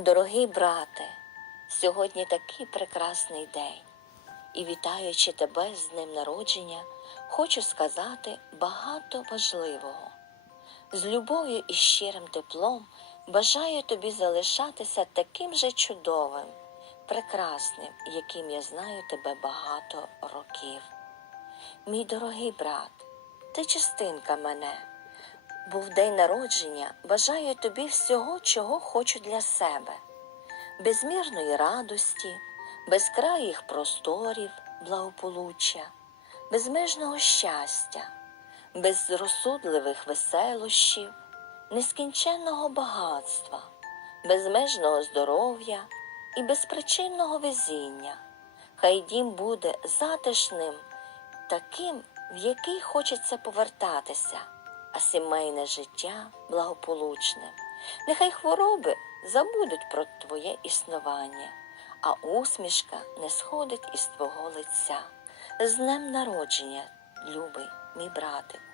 Дорогий брате, сьогодні такий прекрасний день, і вітаючи тебе з днем народження, хочу сказати багато важливого. З любов'ю і щирим теплом бажаю тобі залишатися таким же чудовим, прекрасним, яким я знаю тебе багато років. Мій дорогий брат, ти частинка мене. Був день народження, бажаю тобі всього, чого хочу для себе, безмірної радості, безкраїх просторів, благополуччя, безмежного щастя, безрозсудливих веселощів, нескінченного багатства, безмежного здоров'я і безпричинного везіння. Хай дім буде затишним, таким, в який хочеться повертатися, а сімейне життя благополучним. Нехай хвороби забудуть про твоє існування, а усмішка не сходить із твого лиця. З днем народження, любий мій братику.